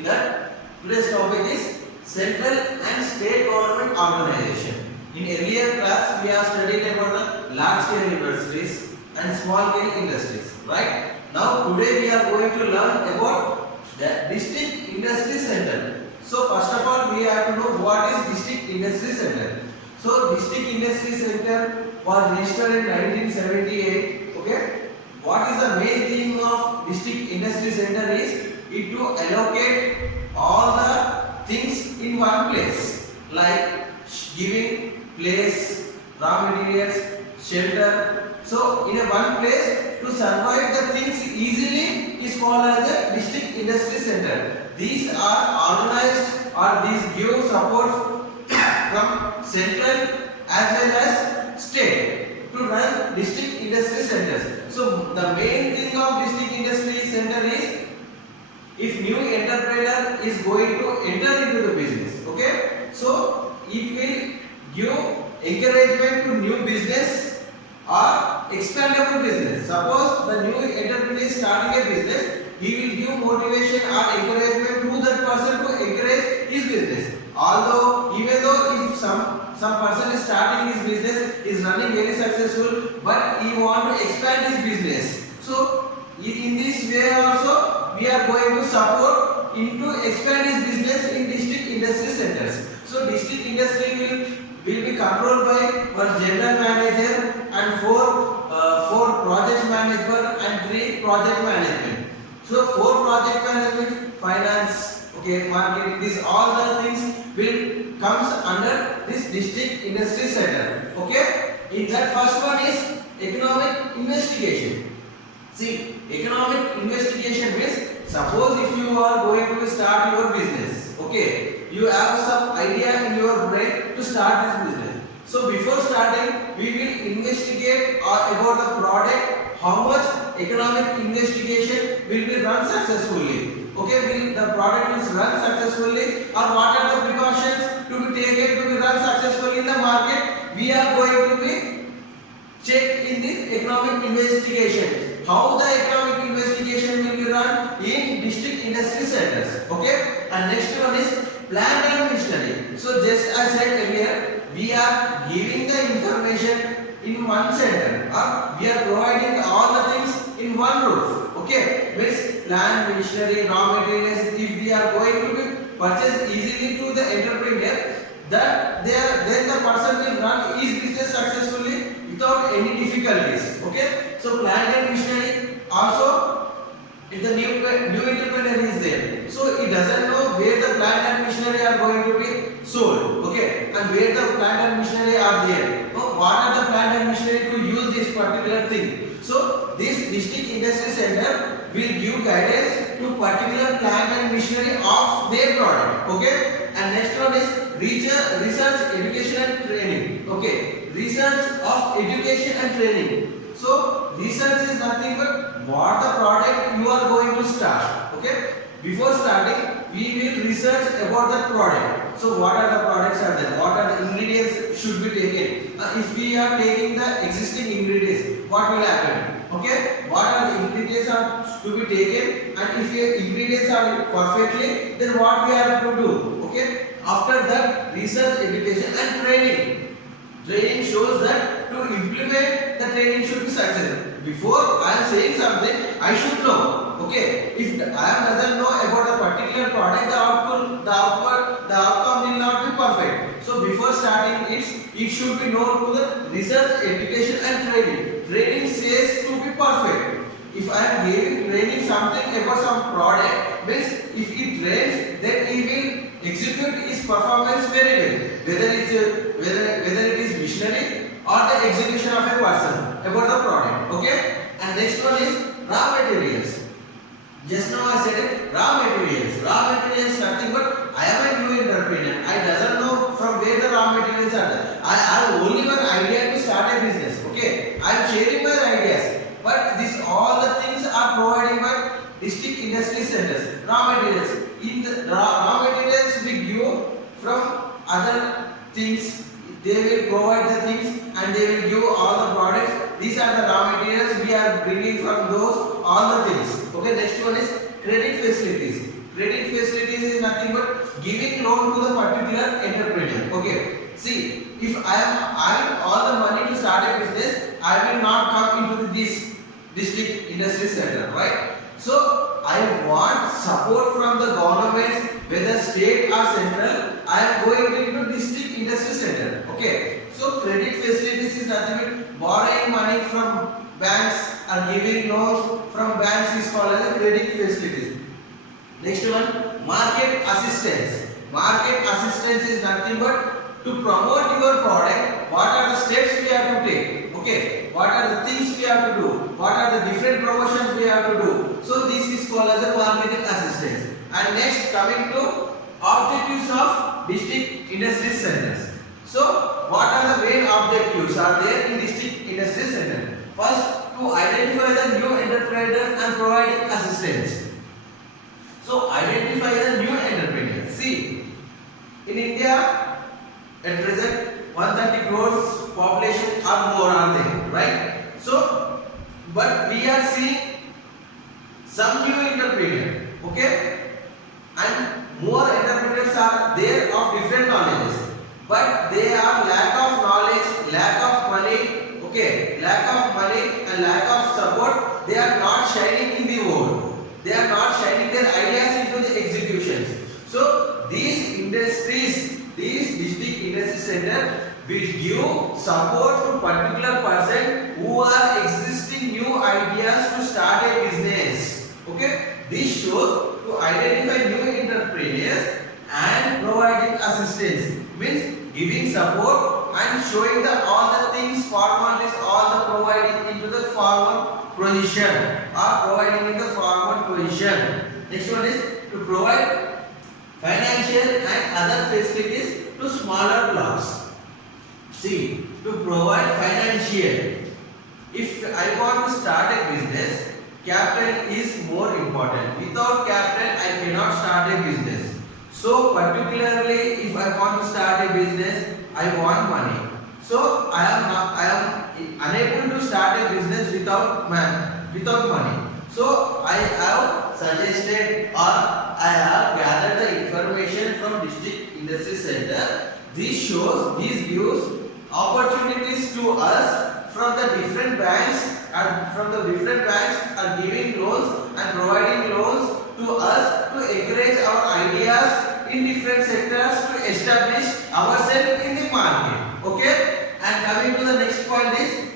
in that today's topic is central and state government organization. In earlier class, we have studied about the large scale industries and small scale industries, right? Now today we are going to learn about the district industry center. So first of all, we have to know what is district industry center. So district industry center was registered in 1978. Okay. What is the main thing of district industry center is it to allocate all the things in one place, like giving place, raw materials, shelter. So in a one place to survive the things easily is called as a district industry center. These are organized or these give support from central as well as state to run district industry centers. So the main thing of district industry center is if new entrepreneur is going to enter into the business, okay, so it will give encouragement to new business or expandable business. Suppose the new entrepreneur is starting a business, he will give motivation or encouragement to that person to encourage his business. Although even though if some person is starting his business, is running very successful, but he want to expand his business. So in this way also we are going to support into expand his business in district industry centers. So district industry will be controlled by one general manager and four project manager and 3 project management. So 4 project management, finance, okay, marketing, this all the things will comes under this district industry center. Okay, in that first one is economic investigation. See, economic investigation means suppose if you are going to start your business, okay, you have some idea in your brain to start this business. So before starting, we will investigate about the product, how much economic investigation will be run successfully. Okay, will the product is run successfully, or what are the precautions to be taken to be run successfully in the market? We are going to be checked in the economic investigation. How the economic investigation will be run in district industry centers. Okay, and next one is plant and machinery. So just as I said earlier, we are giving the information in one center, or we are providing all the things in one roof. Okay, means plant, machinery, raw materials, if we are going to be purchased easily to the entrepreneur, then the person will run his business successfully without any difficulties. Okay, so plant and machinery also, if the new entrepreneur is there, so he doesn't know where the plant and machinery are going to be sold, okay, and where the plant and machinery are there. What are the plant and machinery to use this particular thing? So this district industry center will give guidance to particular plant and machinery of their product. Okay, and next one is research, education and training. Okay, research of education and training. So research is nothing but what the product you are going to start. Okay, before starting we will research about the product. So what are the products are there? What are the ingredients should be taken? If we are taking the existing ingredients, what will happen? Okay, what are the ingredients are to be taken, and if your ingredients are perfectly, then what we have to do? Okay, after that research, education and training. Training shows that to implement the training should be successful. Before I am saying something, I should know. Okay, if I am doesn't know about a particular product, the outcome will not be perfect. So before starting it should be known to the research, education and training. Training says to be perfect. If I am giving training something about some product, means if it trains, then he will execute his performance very well. Whether it is machinery or the execution of a person about the product. Okay, and next one is raw materials. Just now I said it, raw materials. Raw materials nothing but I am a new entrepreneur. I doesn't know from where the raw materials are there. I have only one idea to start a business. Okay, I am sharing my ideas, but this all the things are provided by district industry centers. Raw materials. In the raw materials we give from other things. They will provide the things and they will give all the products. These are the raw materials we are bringing from those, or nothing but giving loan to the particular entrepreneur. Okay. See, if I am having all the money to start a business, I will not come into this district industry center, right? So I want support from the government, whether state or central. I am going into district industry center. Okay. So credit facilities is nothing but borrowing money from banks or giving loans from banks is called as a credit facilities. Next one, market assistance. Market assistance is nothing but to promote your product. What are the steps we have to take? Okay, what are the things we have to do? What are the different promotions we have to do? So this is called as a marketing assistance. And next, coming to objectives of district industry centers. So what are the main objectives are there in district industry center? First, to identify the new entrepreneur and providing assistance. So identify the new entrepreneur. See, in India at present 130 crores population or more are there, right? So, but we are seeing some new entrepreneur, okay, and more entrepreneurs are there of different knowledges, but they are lack of knowledge, lack of money, okay, lack of money and lack of support. They are not shining in the world. They are not shining their ideas into the executions. So these industries, these district industry center will give support to particular person who are existing new ideas to start a business. Okay, this shows to identify new entrepreneurs and providing assistance, means giving support and showing the all the things, formalities, all the providing into the formal position or providing in the formal position. Next one is to provide financial and other facilities to smaller blocks. See, to provide financial. If I want to start a business, capital is more important. Without capital, I cannot start a business. So, particularly if I want to start a business, I want money. So, I am unable to start a business without money. So, I have suggested or I have gathered the information from district industry center. This gives opportunities to us from the different banks, and from the different banks are giving loans and providing loans to us to encourage our ideas in different sectors to establish ourselves in the market. Okay, and coming to the next point is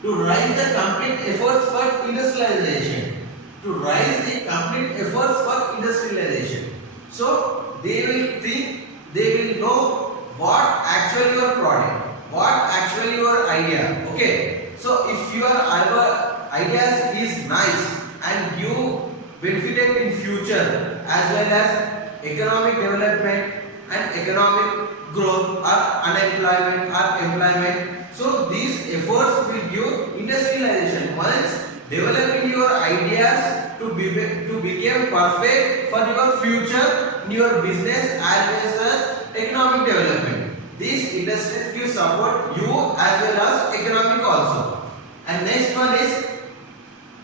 to raise the complete efforts for industrialization. To raise the complete efforts for industrialization. So they will think, they will know what actually your product, what actually your idea. Okay, so if your ideas is nice and you benefited in future as well as economic development and economic growth or unemployment or employment, so these efforts will give industrialization. Once developing your ideas to become perfect for your future in your business as well as economic development. These industries give support you as well as economic also. And next one is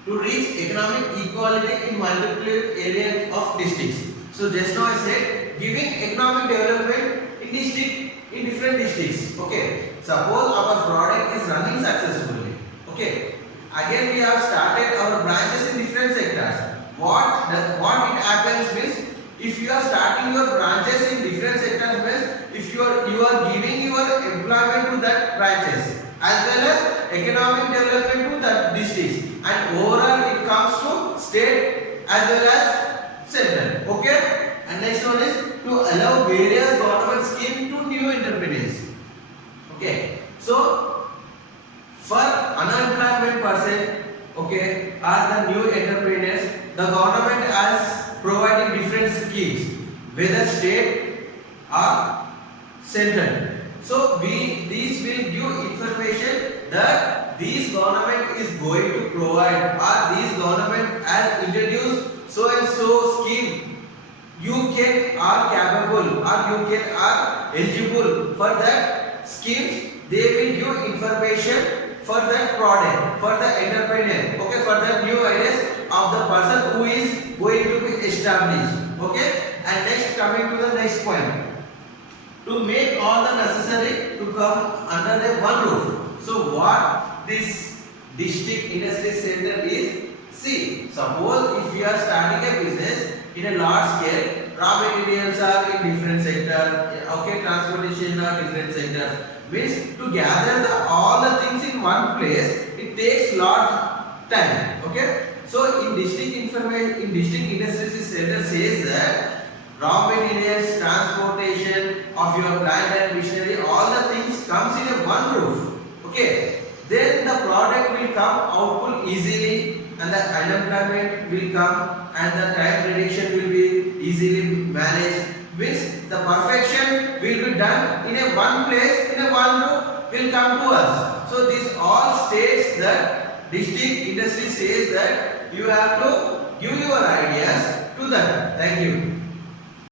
to reach economic equality in multiple areas of districts. So just now I said giving economic development in different districts. Okay, suppose our product is running successfully. Okay, again we have started our branches in different sectors. What it happens means, if you are starting your branches in different sectors means, if you are giving your employment to that branches as well as economic development to that districts, and overall it comes to state as well as central. Okay, and next one is to allow various government schemes to new entrepreneurs. Okay, so for unemployment person, okay, are the new entrepreneurs, the government has providing different schemes, whether state or central. So these will give information that this government is going to provide, or this government has introduced so and so scheme. You can are capable or you can are eligible for that schemes. They will give information for that product, for the entrepreneur, okay, for the new ideas of the person who is going to be established. Okay, And next, coming to the next point, to make all the necessary to come under the one roof. So what this district industry center is? See, suppose if we are starting a business in a large scale, raw materials are in different sector, okay, transportation are different sectors. Means to gather all the things in one place, it takes lot time. Okay, so in district industry center says that raw materials, transportation of your plant and machinery, all the things comes in a one roof. Okay, then the product will come output easily, and the unemployment will come, and the time prediction will be easily managed. Means the perfection will be done in a one place, in a one roof will come to us. So this all states that district industry says that you have to give your ideas to them. Thank you.